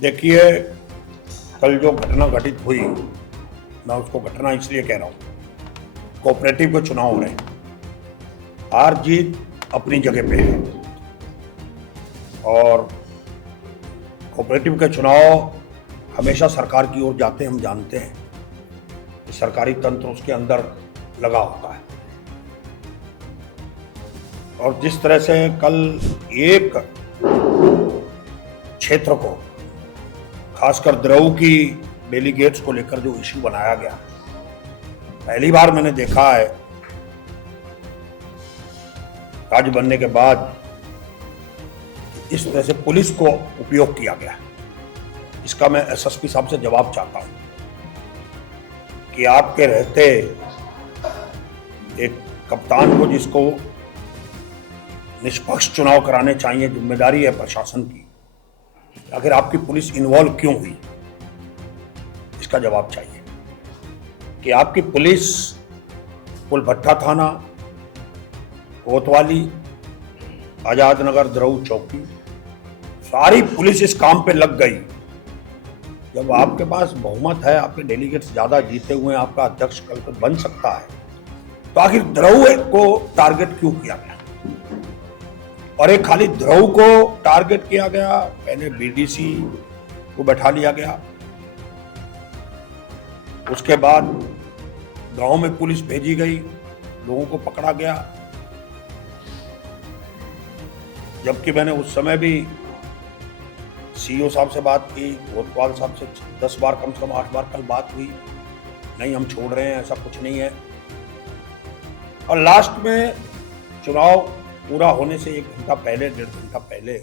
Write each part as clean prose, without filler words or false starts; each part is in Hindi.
देखिए, कल जो घटना घटित हुई, मैं उसको घटना इसलिए कह रहा हूँ, कोऑपरेटिव के चुनाव हो रहे हैं, हार जीत अपनी जगह पे है और कोऑपरेटिव के चुनाव हमेशा सरकार की ओर जाते हैं। हम जानते हैं कि सरकारी तंत्र उसके अंदर लगा होता है और जिस तरह से कल एक क्षेत्र को, खासकर द्रऊ की डेलीगेट्स को लेकर जो इश्यू बनाया गया, पहली बार मैंने देखा है राज्य बनने के बाद इस तरह से पुलिस को उपयोग किया गया। इसका मैं एसएसपी साहब से जवाब चाहता हूं कि आपके रहते एक कप्तान को, जिसको निष्पक्ष चुनाव कराने चाहिए, जिम्मेदारी है प्रशासन की, आखिर आपकी पुलिस इन्वॉल्व क्यों हुई? इसका जवाब चाहिए कि आपकी पुलिस पुलभट्टा थाना, कोतवाली, आजाद नगर, द्रऊ चौकी, सारी पुलिस इस काम पे लग गई। जब आपके पास बहुमत है, आपके डेलीगेट्स ज्यादा जीते हुए हैं, आपका अध्यक्ष कल को बन सकता है, तो आखिर द्रऊ को टारगेट क्यों किया गया? और एक खाली द्रऊ को टारगेट किया गया, पहले बीडीसी को बैठा लिया गया, उसके बाद गांव में पुलिस भेजी गई, लोगों को पकड़ा गया, जबकि मैंने उस समय भी सीईओ साहब से बात की, कोतवाल साहब से 10 बार, कम से कम 8 बार कल बात हुई, नहीं हम छोड़ रहे हैं, ऐसा कुछ नहीं है। और लास्ट में चुनाव पूरा होने से 1 घंटा पहले, 1.5 घंटा पहले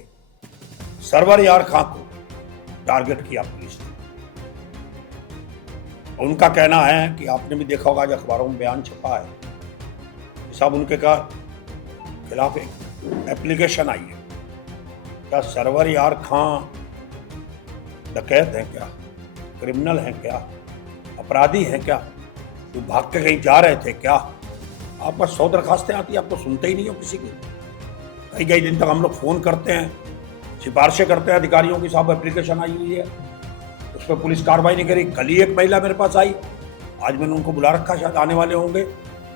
सरवर यार खां को टारगेट किया पुलिस ने। उनका कहना है कि आपने भी देखा होगा, आज अखबारों में बयान छपा है, साहब उनके खिलाफ एक एप्लीकेशन आई है। क्या सरवर यार खां डकैत हैं क्या? क्रिमिनल हैं क्या? अपराधी हैं क्या? वो भाग के कहीं जा रहे थे क्या? आपका 100 दरखास्तें आती है, आप तो सुनते ही नहीं हो किसी की। कई दिन तक हम लोग फोन करते हैं, सिफारिशें करते हैं अधिकारियों की, साहब एप्लीकेशन आई हुई है, उस पर पुलिस कार्रवाई नहीं करी। कल ही एक महिला मेरे पास आई, आज मैंने उनको बुला रखा, शायद आने वाले होंगे।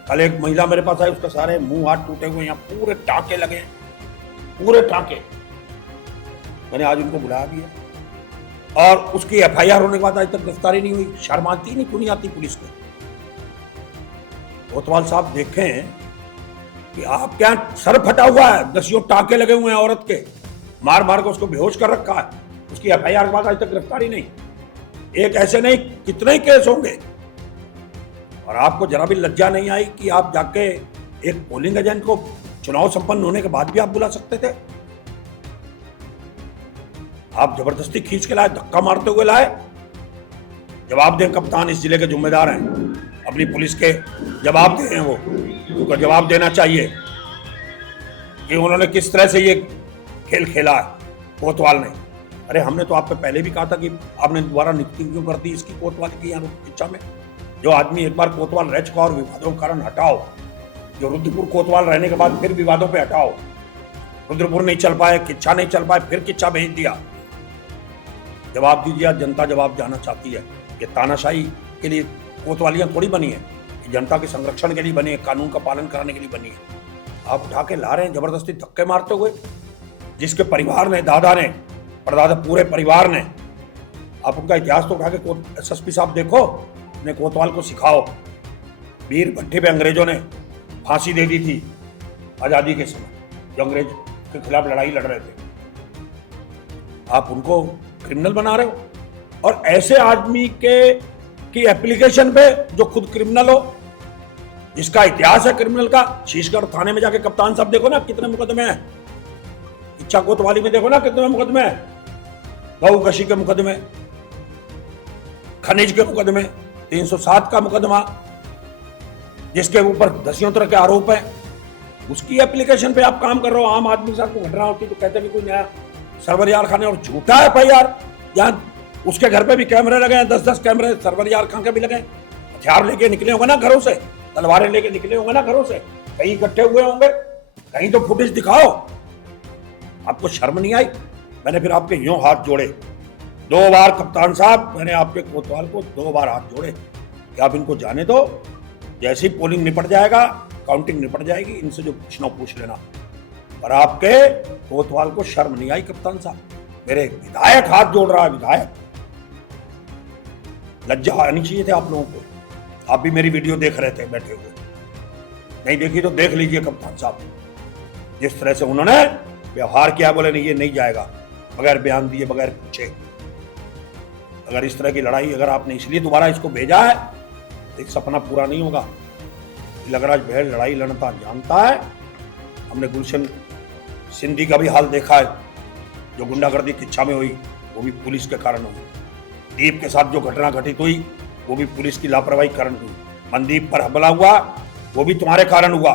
कल एक महिला मेरे पास आई, उसके सारे मुंह हाथ टूटे हुए, यहाँ पूरे टाँके लगे, पूरे टाँके। मैंने आज उनको बुलाया भी है और उसकी एफआईआर होने के बाद आज तक गिरफ्तारी नहीं हुई। शर्म आती नहीं, क्यों नहीं आती पुलिस को? कोतवाल साहब देखें कि आप क्या, सर फटा हुआ है, 10 टाँके लगे हुए हैं औरत के, मार मार के उसको बेहोश कर रखा है, उसकी एफआईआर के बाद आज तक गिरफ्तारी नहीं। एक ऐसे नहीं, कितने ही केस होंगे। और आपको जरा भी लज्जा नहीं आई कि आप जाके एक पोलिंग एजेंट को चुनाव संपन्न होने के बाद भी आप बुला सकते थे? आप जबरदस्ती खींच के लाए, धक्का मारते हुए लाए। जवाब दें, कप्तान इस जिले के जिम्मेदार हैं, अपनी पुलिस के जवाब दे हैं, वो उनको जवाब देना चाहिए कि उन्होंने किस तरह से ये खेल खेला है कोतवाल ने। अरे हमने तो आप पे पहले भी कहा था कि आपने दोबारा नियुक्ति क्यों कर दी इसकी, कोतवाल की यहाँ इच्छा में? जो आदमी एक बार कोतवाल रह चुका और विवादों के कारण हटाओ, जो रुद्रपुर कोतवाल रहने के बाद फिर विवादों पे हटाओ। रुद्रपुर नहीं चल पाए, किच्छा नहीं चल पाए, फिर किच्छा भेज दिया। जवाब दीजिए, जनता जवाब जाना चाहती है। ये तानाशाही के लिए कोतवालियां थोड़ी बनी है, ये जनता के संरक्षण के लिए बनी है, कानून का पालन कराने के लिए बनी है। आप उठा के ला रहे हैं जबरदस्ती धक्के मारते हुए, जिसके परिवार ने, दादा ने, परदादा, पूरे परिवार ने। आप उनका इतिहास तो उठा के एसएसपी साहब देखो, अपने कोतवाल को सिखाओ। वीर भट्टी पे अंग्रेजों ने फांसी दे दी थी आजादी के समय, जो अंग्रेज के खिलाफ लड़ाई लड़ रहे थे। आप उनको क्रिमिनल बना रहे हो, और ऐसे आदमी की एप्लीकेशन पे जो खुद क्रिमिनल हो, जिसका इतिहास है क्रिमिनल का। शीशगढ़ थाने में जाके कप्तान साहब देखो ना कितने मुकदमे हैं, इच्छा कोतवाली में देखो ना कितने मुकदमे हैं, गौकशी के मुकदमे, खनिज के मुकदमे, 307 का मुकदमा जिसके ऊपर दसियों तरह के आरोप हैं, उसकी एप्लीकेशन पे आप काम कर रहे हो। आम आदमी के साथ कोई घटना होती तो कहते भी कोई नया सरवर यार खान है, और झूठा है भाई यार। यहाँ उसके घर पे भी कैमरे लगे हैं, 10-10 कैमरे सरवर यार खान के भी लगे। हथियार लेके निकले होंगे ना घरों से, तलवारें लेके निकले होंगे ना घरों से, कहीं इकट्ठे हुए होंगे, कहीं तो फुटेज दिखाओ। आपको शर्म नहीं आई? मैंने फिर आपके यूं हाथ जोड़े, 2 बार कप्तान साहब मैंने आपके कोतवाल को 2 बार हाथ जोड़े कि आप इनको जाने दो, जैसे ही पोलिंग निपट जाएगा, काउंटिंग निपट जाएगी, इनसे जो पूछना पूछ लेना। पर आपके कोतवाल को शर्म नहीं आई कप्तान साहब, मेरे विधायक हाथ जोड़ रहा है, विधायक। लज्जा आनी चाहिए थे आप लोगों को। आप भी मेरी वीडियो देख रहे थे बैठे हुए, नहीं देखी तो देख लीजिए कप्तान साहब, जिस तरह से उन्होंने व्यवहार किया। बोले नहीं, ये नहीं जाएगा, बगैर बयान दिए, बगैर पूछे। अगर इस तरह की लड़ाई अगर आपने इसलिए दोबारा इसको भेजा है, एक सपना पूरा नहीं होगा। तिलकराज बहड़ लड़ाई लड़ता जानता है। हमने गुलशन सिंधी का भी हाल देखा है, जो गुंडागर्दी किच्छा में हुई वो भी पुलिस के कारण हुई। दीप के साथ जो घटना घटित हुई वो भी पुलिस की लापरवाही कारण हुई। मनदीप पर हमला हुआ वो भी तुम्हारे कारण हुआ,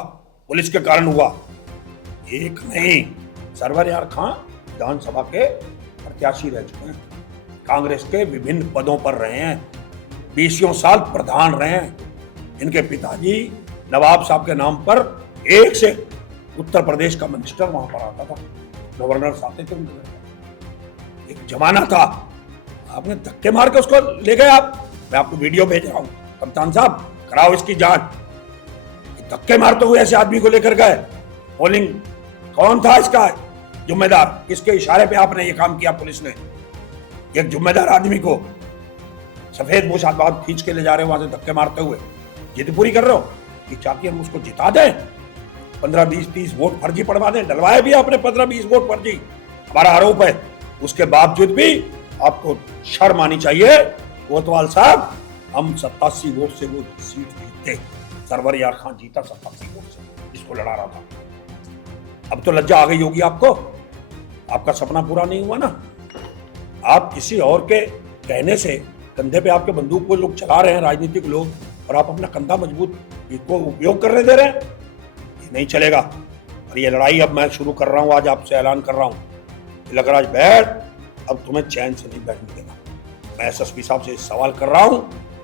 पुलिस के कारण हुआ। एक नहीं, सरवर यार खां विधानसभा के प्रत्याशी रह चुके हैं, कांग्रेस के विभिन्न पदों पर रहे हैं, 20 साल प्रधान रहे हैं। इनके पिताजी नवाब साहब के नाम पर एक से उत्तर प्रदेश का मिनिस्टर वहां पर आता था, गवर्नर आते थे उनके। एक जमाना था, आपने धक्के मार के उसको ले गए। आप, मैं आपको वीडियो भेज रहा हूं, कप्तान साहब कराओ इसकी जांच। धक्के मारते हुए ऐसे आदमी को लेकर गए। पोलिंग कौन था इसका जिम्मेदार, किसके इशारे पे आपने ये काम किया? पुलिस ने एक जिम्मेदार आदमी को सफेद पोशाक बाद खींच के ले जा रहे हो, वहां से धक्के मारते हुए जिद पूरी कर रहे हो कि चाकी हम उसको जिता दें, 15, 20, 30 वोट फर्जी पड़वा दें। डलवाए भी आपने 15, 20 वोट फर्जी, हमारा आरोप है। उसके बावजूद भी आपको शर्म आनी चाहिए कोतवाल साहब। हम 87 वोट से वो सीट जीतते, सरवर यार खां जीता 87 वोट से, जिसको लड़ा रहा था। अब तो लज्जा आ गई होगी आपको, आपका सपना पूरा नहीं हुआ ना। आप किसी और के कहने से, कंधे पे आपके बंदूक को लोग चला रहे हैं, राजनीतिक लोग, और आप अपना कंधा मजबूत इसको उपयोग करने दे रहे हैं, ये नहीं चलेगा। और ये लड़ाई अब मैं शुरू कर रहा हूं, आज आपसे ऐलान कर रहा हूं। तिलकराज बहड़ अब तुम्हें चैन से नहीं बैठने देगा। मैं एसएसपी साहब से सवाल कर रहा हूं,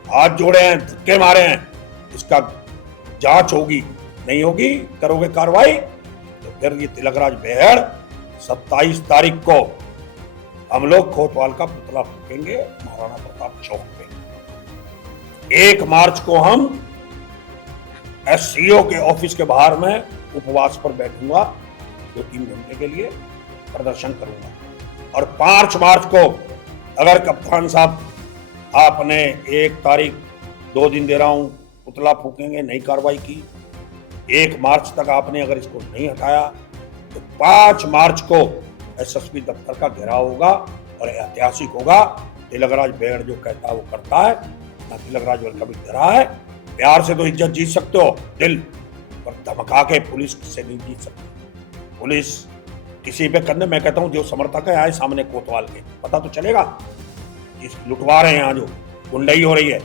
हाथ जोड़े हैं, धक्के मारे हैं, इसका जांच होगी, नहीं होगी करोगे कार्रवाई तो फिर ये तिलकराज बहड़ 27 तारीख को हम लोग कोतवाल का पुतला फूकेंगे महाराणा प्रताप चौक पे। 1 मार्च को हम एससीओ के ऑफिस के बाहर में उपवास पर बैठूंगा, 2-3 घंटे के लिए प्रदर्शन करूंगा। और 5 मार्च को अगर कप्तान साहब आपने 1 तारीख 2 दिन दे रहा हूं, पुतला फूकेंगे, नहीं कार्रवाई की, 1 मार्च तक आपने अगर इसको नहीं हटाया तो 5 मार्च को एसएसपी दफ्तर का घेराव होगा और ऐतिहासिक होगा। तिलकराज बहड़ जो कहता है वो करता है ना। तिलकराज बहड़ कभी डरा है? प्यार से तो इज्जत जीत सकते हो दिल, पर धमका के पुलिस से नहीं जीत सकते। पुलिस किसी पे करने, मैं कहता हूं जो समर्थक है आए सामने कोतवाल के, पता तो चलेगा इस लुटवा रहे हैं यहाँ, जो गुंडई हो रही है।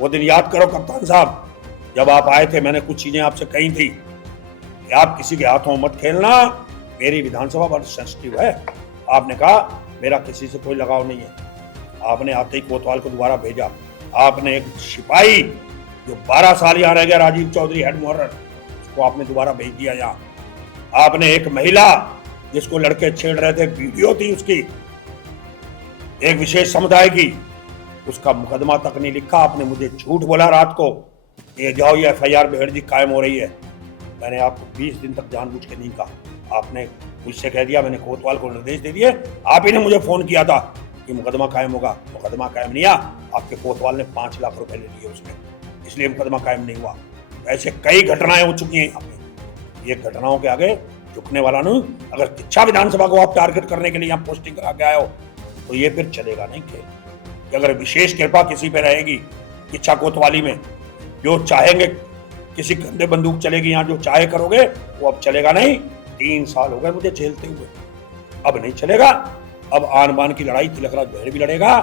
वो दिन याद करो कप्तान साहब, जब आप आए थे मैंने कुछ चीजें आपसे कही थी कि आप किसी के हाथों मत खेलना, मेरी विधानसभा बहुत सेंसिटिव है। आपने कहा मेरा किसी से कोई लगाव नहीं है। आपने आते ही कोतवाल को दोबारा भेजा। आपने एक सिपाही जो 12 साल यहाँ रह गया, राजीव चौधरी हेड मुहर्रर, उसको आपने दोबारा भेज दिया यहाँ। आपने एक महिला जिसको लड़के छेड़ रहे थे, वीडियो थी उसकी, एक विशेष समुदाय की, उसका मुकदमा तक नहीं लिखा। आपने मुझे झूठ बोला रात को, ये जाओ ये FIR बहड़ जी कायम हो रही है। मैंने आपको 20 दिन तक जानबूझ के नहीं कहा, आपने मुझसे कह दिया, मैंने कोतवाल को निर्देश दे दिए। आप ही ने मुझे फोन किया था कि मुकदमा कायम होगा, मुकदमा कायम नहीं हुआ। आपके कोतवाल ने 5 लाख रुपए ले लिए उसमें, इसलिए मुकदमा कायम नहीं हुआ। ऐसे कई घटनाएं हो चुकी हैं यहाँ पे। ये घटनाओं के आगे झुकने वाला नहीं। अगर किच्छा विधानसभा को आप टारगेट करने के लिए यहाँ पोस्टिंग करा के आए हो तो ये फिर चलेगा नहीं खेल। अगर विशेष कृपा किसी पे रहेगी किच्छा कोतवाली में, जो चाहेंगे किसी कंधे बंदूक चलेगी यहाँ, जो चाहे करोगे वो अब चलेगा नहीं। 3 साल हो गए मुझे झेलते हुए, अब नहीं चलेगा। अब आन बान की लड़ाई तिलकराज बहड़ भी लड़ेगा।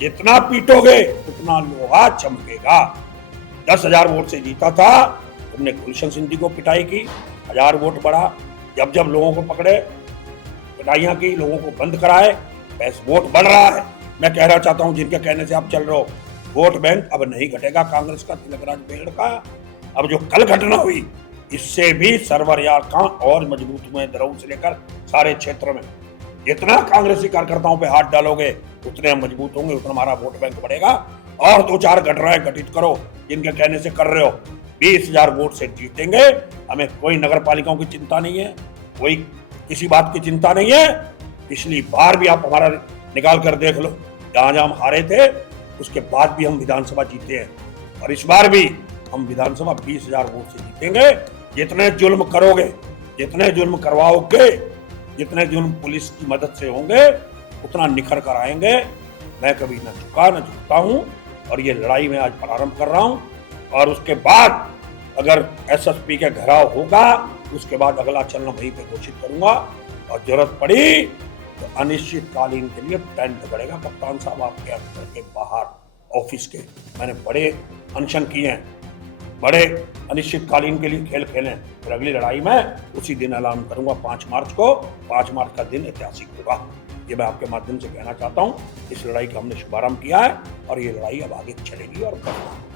जितना पीटोगे उतना लोहा चमकेगा। 10,000 वोट से जीता था, तुमने गुलशन सिंधी को पिटाई की, 1000 वोट बढ़ा। जब जब लोगों को पकड़े, पिटाइयां की, लोगों को बंद कराए, बस वोट बढ़ रहा है। मैं कहना चाहता हूं जिनके कहने से आप चल रहे हो, वोट बैंक अब नहीं घटेगा कांग्रेस का, तिलकराज बहड़ का। अब जो कल घटना हुई, इससे भी सरवर यार खां और मजबूत हुए, दरऊ से लेकर सारे क्षेत्र में। जितना कांग्रेसी कार्यकर्ताओं पे हाथ डालोगे उतने हम मजबूत होंगे, उतना हमारा वोट बैंक बढ़ेगा। और 2-4 घटनाएं घटित करो जिनके कहने से कर रहे हो। 20,000 वोट से जीतेंगे। हमें कोई नगर पालिकाओं की चिंता नहीं है, कोई किसी बात की चिंता नहीं है। पिछली बार भी आप हमारा निकाल कर देख लो, जहां जहां हम हारे थे उसके बाद भी हम विधानसभा जीते हैं। और इस बार भी हम विधानसभा 20,000 वोट से जीतेंगे। जितने जुल्म करोगे, जितने जुल्म करवाओगे, जितने जुल्म पुलिस की मदद से होंगे, उतना निखर कर आएंगे। मैं कभी न झुका न झुकता हूं और ये लड़ाई मैं आज प्रारंभ कर रहा हूं। और उसके बाद अगर एसएसपी के घेराव होगा, उसके बाद अगला चरण वहीं पे घोषित करूंगा। और जरूरत पड़ी तो अनिश्चितकालीन के लिए टेंट गड़ेगा कप्तान साहब आपके अंदर के बाहर ऑफिस के। मैंने बड़े अनशन किए हैं, बड़े अनिश्चितकालीन के लिए खेल खेले। फिर अगली लड़ाई में उसी दिन ऐलान करूंगा 5 मार्च को। 5 मार्च का दिन ऐतिहासिक होगा, ये मैं आपके माध्यम से कहना चाहता हूं। इस लड़ाई का हमने शुभारंभ किया है और ये लड़ाई अब आगे चलेगी और बढ़ेगी।